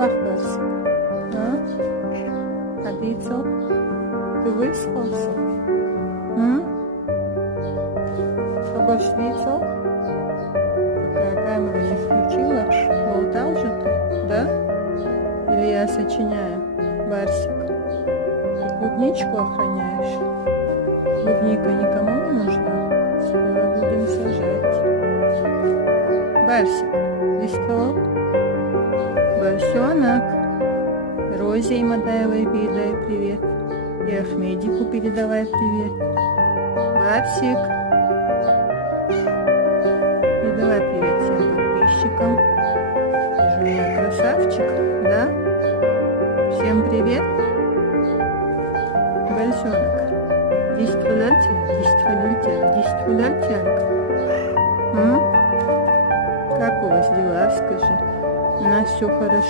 делах, Барсик? А ты что? Ты выспался? Обошли, что? Какая камера не включила? Болтал же ты, да? Или я сочиняю, Барсик? Ты клубничку охраняешь? Клубника никому не нужна? Скоро будем сажать. Барсик, ты что? Барсенок. Розе и Мадаевой передай привет. И Ахмедику передавай привет. Барсик. Передавай привет всем подписчикам. Ты же у меня красавчик, да? Всем привет. Барсенок. Диструлятинг. Как у вас дела, скажи? У нас все хорошо.